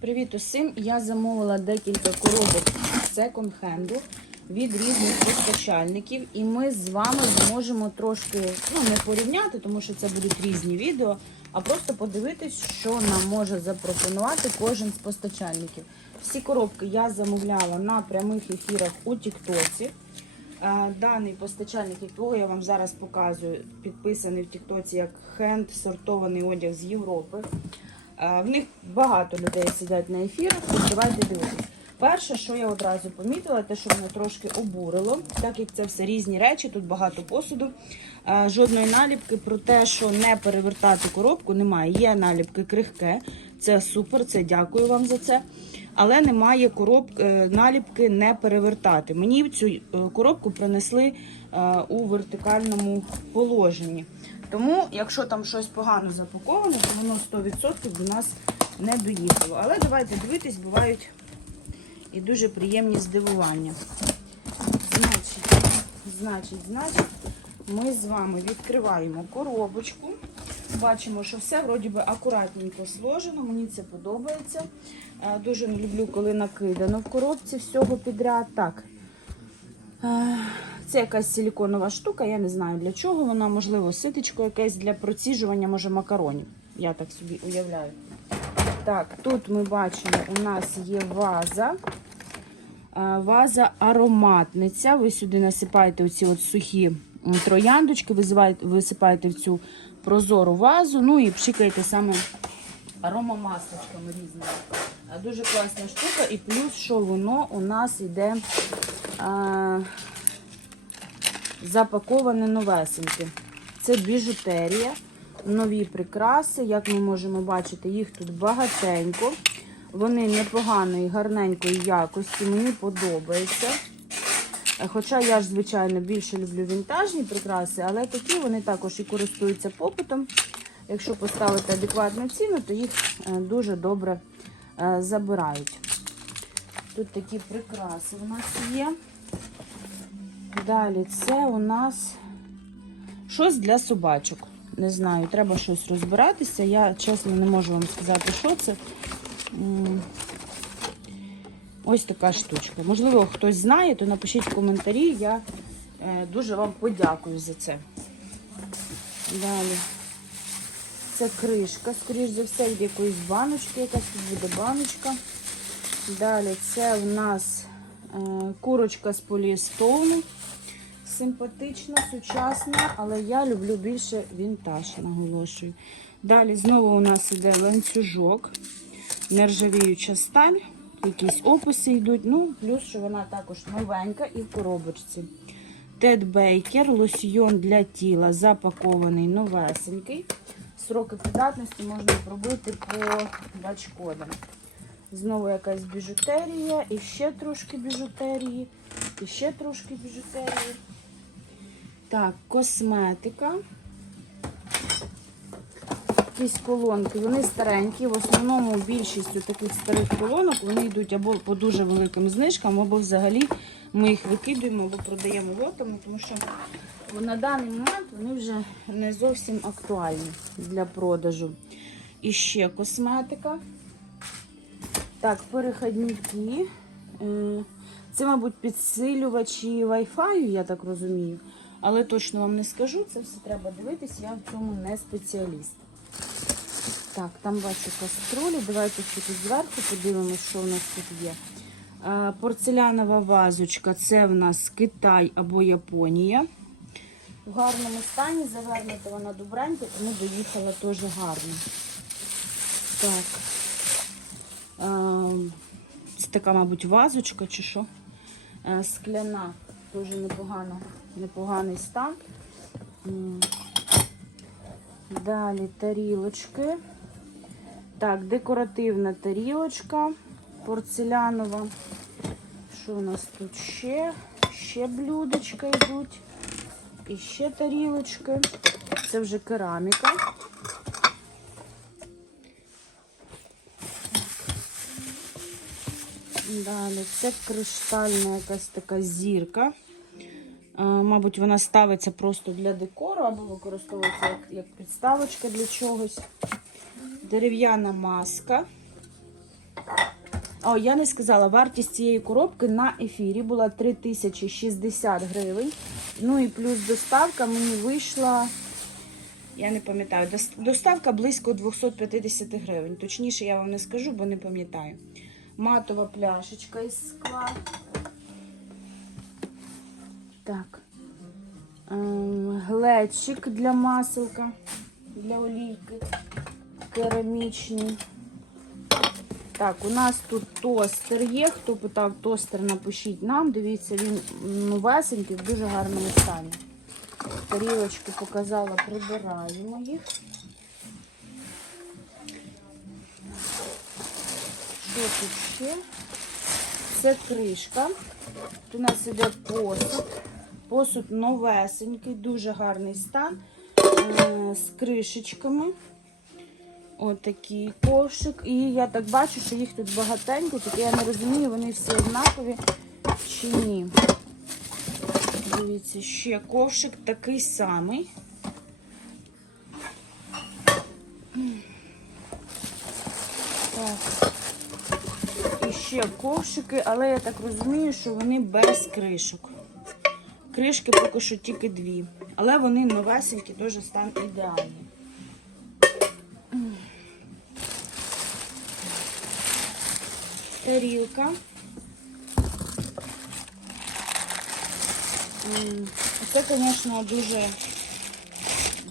Привіт усім! Я замовила декілька коробок секонд-хенду від різних постачальників, і ми з вами зможемо трошки ну, не порівняти, тому що це будуть різні відео, а просто подивитись, що нам може запропонувати кожен з постачальників. Всі коробки я замовляла на прямих ефірах у Тіктоці. Е, Даний постачальник, якого я вам зараз показую, підписаний в Тіктоці як хенд сортований одяг з Європи. Е, В них багато людей сидять на ефірах, давайте дивитися. Перше, що я одразу помітила, те, що мене трошки обурило, так як це все різні речі, тут багато посуду. е, Жодної наліпки про те, що не перевертати коробку, немає. Є наліпки крихке, це супер, це дякую вам за це. Але немає короб, е, наліпки не перевертати. Мені цю коробку принесли у вертикальному положенні. Тому, якщо там щось погано запаковане, то воно 100% до нас не доїхало. Але давайте дивитись, бувають і дуже приємні здивування. Значить, значить, значить, ми з вами відкриваємо коробочку. Бачимо, що все вроді би акуратненько сложено, мені це подобається. Е, Дуже не люблю, коли накидано в коробці всього підряд. Так. Е, Це якась силіконова штука, я не знаю для чого вона, можливо, ситечко якесь для проціжування, може, макаронів. Я так собі уявляю. Так, тут ми бачимо, у нас є ваза. Е, Ваза ароматниця. Ви сюди насипаєте оці от сухі трояндочки, висипаєте в цю прозору вазу, ну і пшикаєте саме аромамасточками різними. Е, Дуже класна штука, і плюс, що воно у нас йде а, запаковане новесеньке. Це біжутерія, нові прикраси. Як ми можемо бачити, їх тут багатенько. Вони непоганої, гарненької якості, мені подобається. Хоча я ж, звичайно, більше люблю вінтажні прикраси, але такі вони також і користуються попитом. Якщо поставити адекватну ціну, то їх е, дуже добре е, забирають. Тут такі прикраси у нас є. Далі це у нас щось для собачок. Не знаю, треба щось розбиратися. Я чесно не можу вам сказати, що це. Ось така штучка. Можливо, хтось знає, то напишіть в коментарі. Я е, дуже вам подякую за це. Далі. Це кришка, скоріш за все, від якоїсь баночки, якась тут буде баночка. Далі це в нас е, курочка з поліестовну. Симпатична, сучасна, але я люблю більше вінтаж, наголошую. Далі знову у нас іде ланцюжок, нержавіюча сталь, якісь описи йдуть. Ну, плюс, що вона також новенька і в коробочці. Тед Бейкер, лосьйон для тіла, запакований новесенький. Сроки придатності можна пробити по бачкодам. Знову якась біжутерія, і ще трошки біжутерії, і ще трошки біжутерії. Так, косметика. Якісь колонки, вони старенькі. В основному більшістю таких старих колонок вони йдуть або по дуже великим знижкам, або взагалі ми їх викидуємо або продаємо лотами, тому що на даний момент вони вже не зовсім актуальні для продажу. І ще косметика. Так, перехідники. Е, Це, мабуть, підсилювачі Wi-Fi, я так розумію. Але точно вам не скажу, це все треба дивитись, я в цьому не спеціаліст. Так, там бачу каструлі. Давайте тут зверху подивимося, що у нас тут є. Е, Порцелянова вазочка це в нас Китай або Японія. В гарному стані, завернута вона добренько, тому доїхала теж гарно. Так. Е, Це така, мабуть, вазочка чи що. Е, Скляна, дуже непогано, непоганий стан. Далі тарілочки. Так, декоративна тарілочка порцелянова. Що у нас тут ще? Ще блюдечка йдуть. І ще тарілочки. Це вже кераміка. Далі це криштальна якась така зірка. Е, Мабуть, вона ставиться просто для декору або використовується як, як підставочка для чогось. Дерев'яна маска. О, я не сказала, вартість цієї коробки на ефірі була 3060 гривень. Ну і плюс доставка мені вийшла, я не пам'ятаю, доставка близько 250 гривень. Точніше, я вам не скажу, бо не пам'ятаю. Матова пляшечка із скла. Так. Ем, Глечик для маселка, для олійки. Керамічний. Так, у нас тут тостер є. Хто питав тостер, напишіть нам. Дивіться, він новесенький, в дуже гарному стані. Тарілочки показала, прибираємо їх. Тут? Це кришка. Тут у нас іде посуд. Посуд новесенький, дуже гарний стан. е, З кришечками. Отакий ковшик. І я так бачу, що їх тут багатенько, тільки я не розумію, вони всі однакові чи ні. Дивіться, ще ковшик такий самий. Ще ковшики, але я так розумію, що вони без кришок. Кришки поки що тільки дві. Але вони новесенькі, теж стан ідеальний. тарілка. Це, звісно, дуже,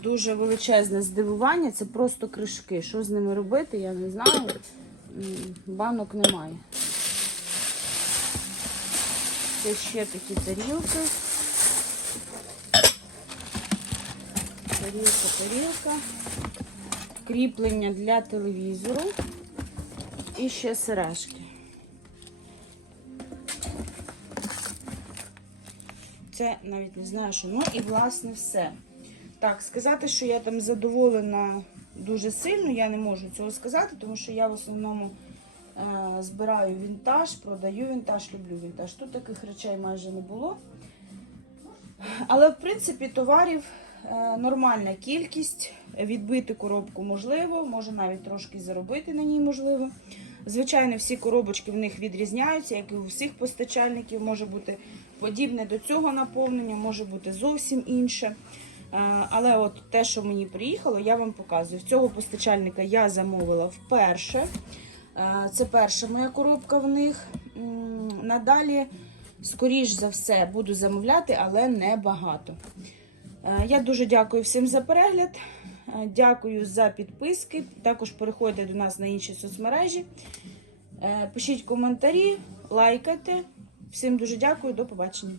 дуже величезне здивування. Це просто кришки. Що з ними робити, я не знаю. Банок немає. Це ще такі тарілки. Тарілка, тарілка. Кріплення для телевізору. І ще сережки. Це навіть не знаю, що. Ну і власне все. Так, сказати, що я там задоволена дуже сильно, я не можу цього сказати, тому що я в основному збираю вінтаж, продаю вінтаж, люблю вінтаж. Тут таких речей майже не було. Але, в принципі, товарів е, нормальна кількість. Відбити коробку можливо, може навіть трошки заробити на ній можливо. Звичайно, всі коробочки в них відрізняються, як і у всіх постачальників. Може бути подібне до цього наповнення, може бути зовсім інше. Е, Але от те, що мені приїхало, я вам показую. Цього постачальника я замовила вперше. Е, Це перша моя коробка в них. Надалі, скоріш за все, буду замовляти, але не багато. Е, Я дуже дякую всім за перегляд. Е, Дякую за підписки. Також переходьте до нас на інші соцмережі. Пишіть коментарі, лайкайте. Всім дуже дякую, до побачення.